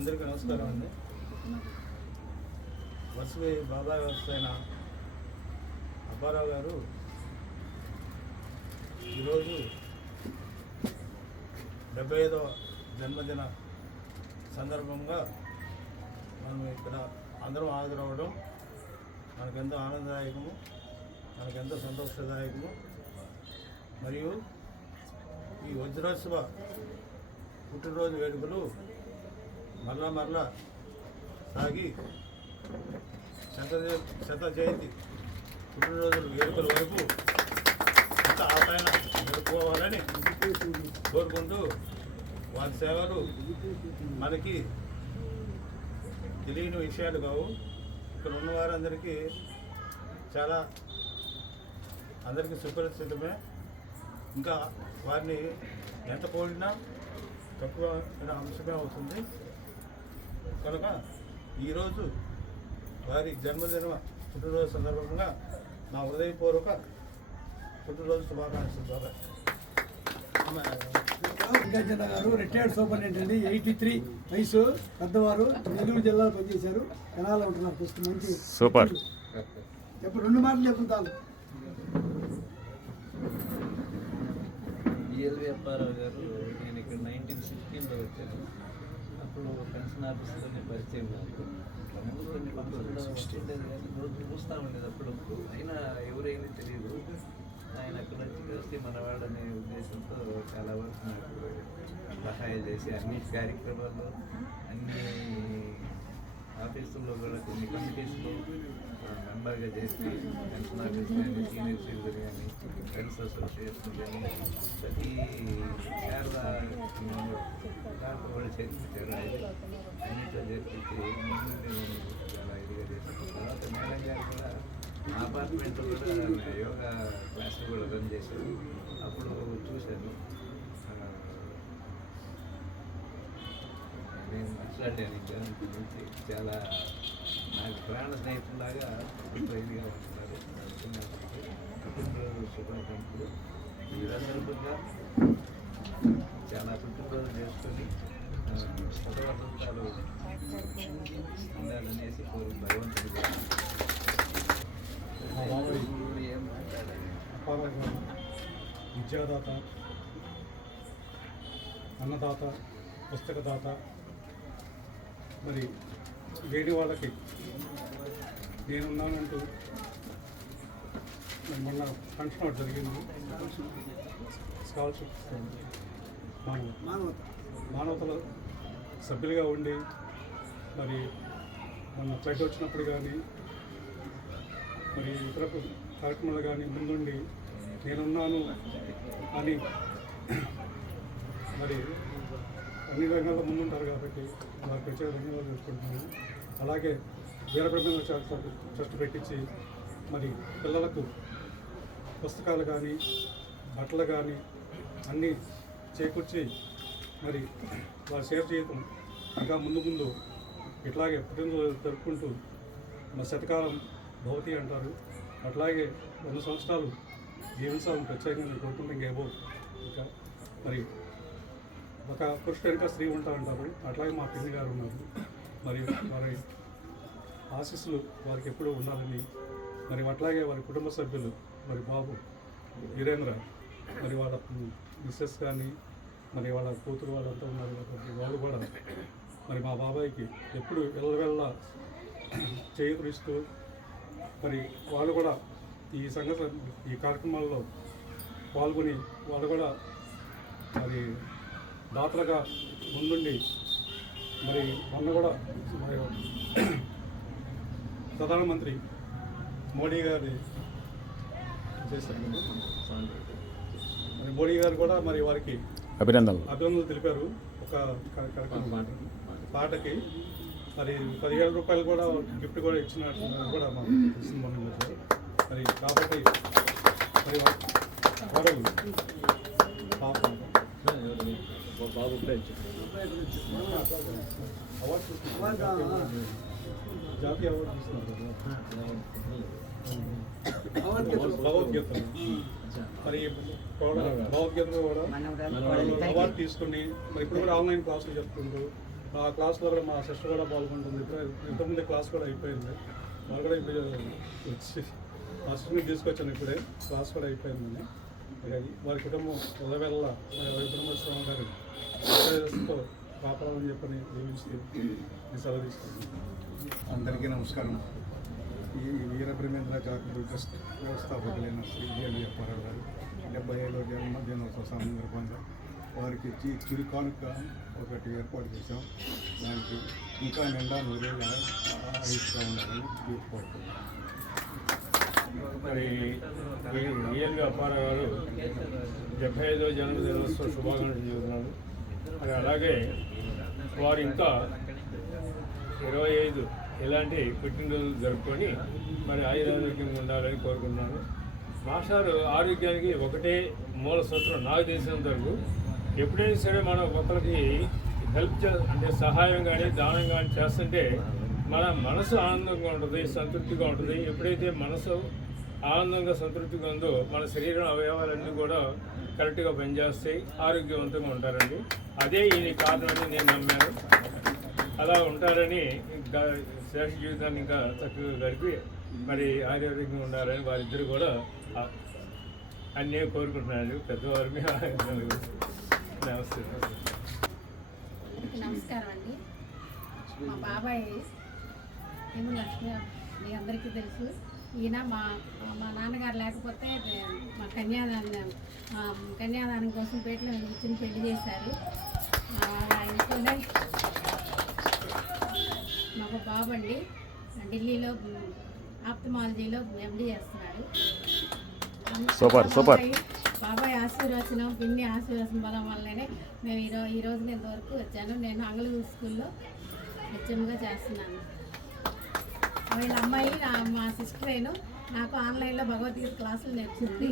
అందరికీ నమస్కారం అండి. వసవి బాబాయ్ అయిన అప్పారావు గారు ఈరోజు 75వ జన్మదిన సందర్భంగా మనం ఇక్కడ అందరం హాజరవ్వడం మనకెంతో ఆనందదాయకము, మనకెంతో సంతోషదాయకము. మరియు ఈ వజ్రోత్సవ పుట్టినరోజు వేడుకలు మరలా సాగి శత జయంతి పుట్టినరోజు వేడుకల వరకు అంత ఆపాయన జరుపుకోవాలని కోరుకుంటూ వారి సేవలు మనకి తెలియని విషయాలు కావు. ఇక్కడ ఉన్న వారందరికీ చాలా అందరికీ సుపరిచితమే. ఇంకా వారిని ఎంత పోలినా తక్కువ అంశమే అవుతుంది. కనుక ఈరోజు వారి జన్మదిన పుట్టినరోజు సందర్భంగా నా హృదయపూర్వక పుట్టినరోజు శుభాకాంక్షలు. బాగా వెంకటేశ్వర గారు రిటైర్డ్ సూపరింటెండెంట్, 83 వయసు, పెద్దవారు, నెల్లూరు జిల్లాలో పనిచేశారు. తెనాల్లో ఉంటున్నారు. ఫస్ట్ మంచి సూపర్. ఎప్పుడు 2 మాటలు చెప్పుతాను. ఈఎల్వి అప్పారావు గారు, నేను ఇక్కడ 1916లో వచ్చాను. అప్పుడు పెన్షన్ ఆఫీస్లోనే పరిచయం నాకు. ముందు కొన్ని ఫంక్షన్లో వస్తుండేది కానీ రోజు చూస్తూ ఉండేది. అప్పుడు అయినా ఎవరైనా తెలియదు. ఆయన అక్కడ వచ్చి కలిసి మనవాడనే ఉద్దేశంతో చాలా వరకు నాకు సహాయం చేసి అన్ని కార్యక్రమాల్లో, అన్ని ఆఫీసుల్లో కూడా కొన్ని కమిటీస్లో మెంబర్గా చేసి పెన్షన్ ఆఫీస్ కానీ, సీనియర్ సిటిజన్ కానీ, ఫ్రెండ్స్ అసోసియేషన్ కానీ ప్రతి శారదా వాళ్ళు చేర్పించారు. అన్నింటిలో చేర్పించి ముందు నేను చాలా ఇదిగా చేశాను. తర్వాత మేడం గారు కూడా అపార్ట్మెంట్లో కూడా యోగా క్లాసులు కూడా రన్ చేశారు. అప్పుడు చూశాను. నేను మాట్లాడాను. ఇంకా నుంచి చాలా నాకు ప్రాణ స్నేహితులాగా ఎంతో ఇదిగా ఉంటున్నారు. పుట్టినరోజు శుభాకాంక్షలు. ఈ సందర్భంగా చాలా పుట్టినరోజు చేసుకొని శుభవర్తంతాలు ఉండాలనేసి కోరు భగవంతుడు. ఏం మాట్లాడాలి? విద్యాదాత, అన్నదాత, పుస్తకదాత. మరి లేని వాళ్ళకి నేనున్నానంటూ మొన్న ఫంక్షన్ ఒకటి జరిగింది. స్కాలర్షిప్ మానవతల సభ్యులుగా ఉండి మరి మొన్న ఫ్లడ్ వచ్చినప్పుడు కానీ, మరి ఇతర కార్యక్రమాలు కానీ ముందుండి నేనున్నాను అని మరి అన్ని రంగాల్లో ముందుంటారు కాబట్టి వారికి ప్రత్యేక ధన్యవాదాలు తెలుసుకుంటున్నాను. అలాగే వీరబ్రహ్మేంద్ర ట్రస్ట్ పెట్టించి మరి పిల్లలకు పుస్తకాలు కానీ, బట్టలు కానీ అన్నీ చేకూర్చి మరి వారి సేవ చేయటం ఇంకా ముందు ఇట్లాగే పుట్టినరోజు జరుపుకుంటూ మా శతకాలం భవతి అంటారు. అట్లాగే 100 సంవత్సరాలు జీవించాలని ప్రత్యేకంగా నేను కోరుకుంటే ఇంకేవో ఇంకా మరి ఒక పురుషుడు వెనుక స్త్రీ ఉంటా అంటారు. అట్లాగే మా పిన్ని గారు ఉన్నారు. మరి వారి ఆశీస్సులు వారికి ఎప్పుడూ ఉండాలని, మరి అట్లాగే వారి కుటుంబ సభ్యులు, మరి బాబు వీరేంద్ర, మరి వాళ్ళ మిస్సెస్ కానీ, మరి వాళ్ళ కూతురు వాళ్ళంతా ఉన్నారు కాబట్టి వాళ్ళు కూడా మరి మా బాబాయ్కి ఎప్పుడు వెళ్ళ చేయూతనిస్తూ మరి వాళ్ళు కూడా ఈ కార్యక్రమాల్లో పాల్గొని వాళ్ళు కూడా మరి దాతలుగా ముందుండి మరి మొన్న కూడా మరి ప్రధానమంత్రి మోడీ గారి చేశారు. మరి మోడీ గారు కూడా మరి వారికి అభినందనలు తెలిపారు. ఒక కార్యక్రమం పాటకి మరి 15,000 రూపాయలు కూడా గిఫ్ట్ కూడా ఇచ్చినట్టు కూడా మాకు తెలిసింది మొన్న. మరి కాబట్టి మరి వారు జాతీయ అవార్డు తీసుకున్నారు భగవద్గీత. మరి భగవద్గీత కూడా అవార్డు తీసుకుని మరి ఇప్పుడు కూడా ఆన్లైన్ క్లాసులు చెప్తుండ్రు. ఆ క్లాస్లో కూడా మా సిస్టర్ కూడా పాల్గొంటుంది. ఇప్పుడు ఇంతకుముందే క్లాస్ కూడా అయిపోయింది. వాళ్ళు కూడా ఇప్పుడు వచ్చి మా సిస్టర్ని తీసుకొచ్చాను. ఇప్పుడే క్లాస్ కూడా అయిపోయిందని. వారి కుటుంబం ఉదవేళ వెంకటేశ్వర గారు ఆశీర్వాదంతో కాపాడాలని చెప్పని దీవించి సెలవు తీసుకుంటున్నాను. అందరికీ నమస్కారం. ఈ వీరబ్రహ్మేంద్ర చారిటబుల్ ట్రస్ట్ వ్యవస్థాపకులైన శ్రీ జేఎల్వి అప్పారావు గారు 75వ జన్మదినోత్సవ సందర్భంగా వారికి చిరు కానుక ఒకటి ఏర్పాటు చేశాం. దానికి ఇంకా నిండా నూరేళ్ళ ఆయుష్గా ఉండాలని కోరుకుంటున్నాం. మరి జేఎల్వి అప్పారావు గారు 75వ జన్మదినోత్సవ శుభాకాంక్షలు చెబుతున్నారు. మరి అలాగే వారు ఇంకా 25 ఇలాంటి పుట్టినరోజులు జరుపుకొని మరి ఆరోగ్యంగా ఉండాలని కోరుకుంటున్నాను. మాస్టారు ఆరోగ్యానికి ఒకటే మూల సూత్రం నాకు తెలిసినంత వరకు. ఎప్పుడైనా సరే మనం ఒకరికి హెల్ప్ అంటే సహాయం కానీ దానం కానీ చేస్తుంటే మన మనసు ఆనందంగా ఉంటుంది, సంతృప్తిగా ఉంటుంది. ఎప్పుడైతే మనసు ఆనందంగా సంతృప్తిగా ఉందో మన శరీరం అవయవాలన్నీ కూడా కరెక్ట్గా పనిచేస్తాయి, ఆరోగ్యవంతంగా ఉంటారండి. అదే ఈ కారణమని నేను నమ్మాను. అలా ఉంటారని శేష జీవితాన్ని ఇంకా చక్కగా గడిపి మరి ఆరోగ్యంగా ఉండాలని వారిద్దరు కూడా అన్నీ కోరుకుంటున్నాను. పెద్దవారి మీద నమస్తే. నమస్కారం అండి. మా బాబాయ్ ఏమో లక్ష్మి మీ అందరికీ తెలుసు. ఈయన మా నాన్నగారు లేకపోతే మా కన్యాదానం కోసం పేటలో కూర్చొని పెళ్లి చేశారు. ఆయనతోనే మాకు బాబు అండి ఢిల్లీలో ఆప్థమాలజీలో ఎండి చేస్తున్నాడు. బాబాయ్ ఆశీర్వచనం, పిన్ని ఆశీర్వచనం బలం వల్లనే మేము ఈ రోజు ఇంతవరకు వచ్చాను. నేను అంగళూరు స్కూల్లో హెచ్ఎంగా చేస్తున్నాను. వీళ్ళ అమ్మాయి మా సిస్టర్ అయిన నాకు ఆన్లైన్లో భగవద్గీత క్లాసులు నేర్చుకుంది.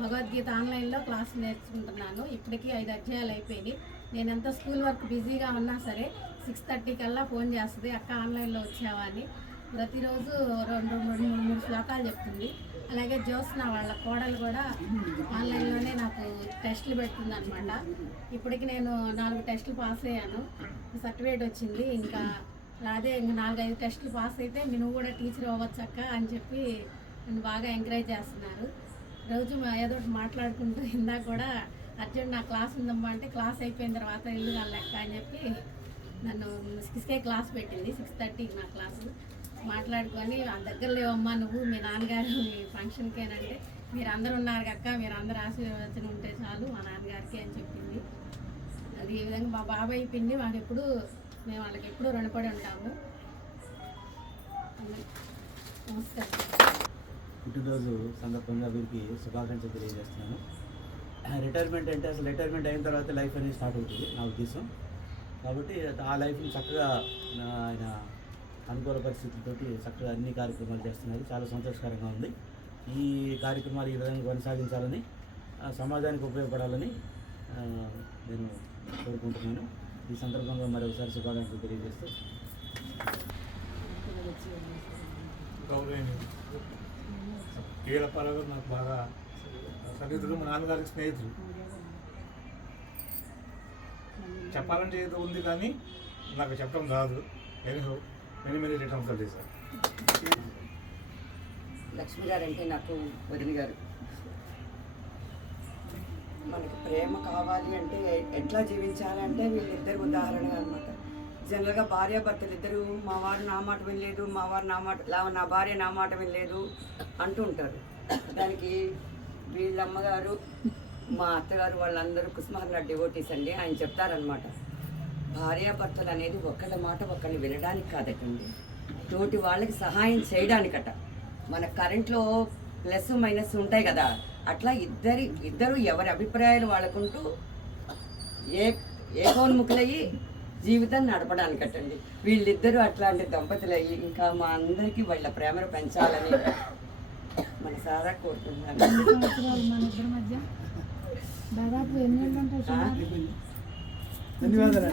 భగవద్గీత ఆన్లైన్లో క్లాసులు నేర్చుకుంటున్నాను. ఇప్పటికీ 5 అధ్యాయాలు అయిపోయినాయి. నేను ఎంత స్కూల్ వర్క్ బిజీగా ఉన్నా సరే 6:30 కల్లా ఫోన్ చేస్తుంది, అక్క ఆన్లైన్లో వచ్చావా అని. ప్రతిరోజు 2-3 శ్లోకాలు చెప్తుంది. అలాగే జ్యోత్స్న వాళ్ళ కోడలు కూడా ఆన్లైన్లోనే నాకు టెస్టులు పెడుతుంది అనమాట. ఇప్పటికి నేను 4 టెస్టులు పాస్ అయ్యాను, సర్టిఫికేట్ వచ్చింది. ఇంకా అదే ఇంకా 4-5 టెస్టులు పాస్ అయితే నువ్వు కూడా టీచర్ అవ్వచ్చు అక్క అని చెప్పి నన్ను బాగా ఎంకరేజ్ చేస్తున్నారు. రోజు ఏదో ఒకటి మాట్లాడుకుంటూ ఇందాక కూడా అర్జెంట్ నా క్లాస్ ఉందమ్మా అంటే క్లాస్ అయిపోయిన తర్వాత ఇల్లు నా లెక్క అని చెప్పి నన్ను 6కే క్లాస్ పెట్టింది. 6:30 నా క్లాసు మాట్లాడుకొని ఆ దగ్గర లేవమ్మా నువ్వు మీ నాన్నగారు మీ ఫంక్షన్కేనంటే మీరు అందరూ ఉన్నారు అక్క, మీరు అందరు ఆశీర్వచనం ఉంటే చాలు మా నాన్నగారికి అని చెప్పింది. అది ఈ విధంగా మా బాబాయ్ పిన్ని మేము వాళ్ళకి ఎప్పుడూ రుణపడి ఉంటాము. నమస్కారం. పుట్టినరోజు సందర్భంగా వీరికి శుభాకాంక్షలు తెలియజేస్తున్నాను. రిటైర్మెంట్ అంటే అసలు రిటైర్మెంట్ అయిన తర్వాత లైఫ్ అనేది స్టార్ట్ అవుతుంది నా ఉద్దేశం. కాబట్టి ఆ లైఫ్ని చక్కగా ఆయన అనుకూల పరిస్థితులతోటి చక్కగా అన్ని కార్యక్రమాలు చేస్తున్నారు. చాలా సంతోషకరంగా ఉంది. ఈ కార్యక్రమాలు ఈ విధంగా కొనసాగించాలని, సమాజానికి ఉపయోగపడాలని నేను కోరుకుంటున్నాను. ఈ సందర్భంగా మరొకసారి శుభాకాంక్షలు తెలియజేస్తూ వీరప్పారావు గారు నాకు బాగా సన్నిహితుడు, మా నాన్నగారికి స్నేహితుడు. చెప్పాలంటే ఏదో ఉంది కానీ నాకు చెప్పడం రాదు. మెనీ రిటర్న్స్ చేశారు. లక్ష్మి గారు అంటే నాకు వదిన గారు. మనకి ప్రేమ కావాలి అంటే ఎట్లా జీవించాలంటే వీళ్ళిద్దరు ఉదాహరణ అనమాట. జనరల్గా భార్యాభర్తలు ఇద్దరు మా వారు నా మాట వినలేదు, మా వారు నా భార్య నా మాట వినలేదు అంటూ ఉంటారు. దానికి వీళ్ళమ్మగారు మా అత్తగారు వాళ్ళందరూ కుస్మహర్లా డివోటీస్ అండి. ఆయన చెప్తారనమాట, భార్యాభర్తలు అనేది ఒకళ్ళ మాట ఒకళ్ళని వినడానికి కాదటండి, తోటి వాళ్ళకి సహాయం చేయడానికట. మన కరెంట్లో ప్లస్ మైనస్ ఉంటాయి కదా, అట్లా ఇద్దరు ఎవరి అభిప్రాయాలు వాళ్ళకుంటూ ఏకోన్ముఖులయ్యి జీవితాన్ని నడపడానికటండి. వీళ్ళిద్దరూ అట్లాంటి దంపతులయ్యి ఇంకా మా అందరికీ వాళ్ళ ప్రేమను పెంచాలని మనసారా కోరుకుంటున్నాను. ధన్యవాదాలు.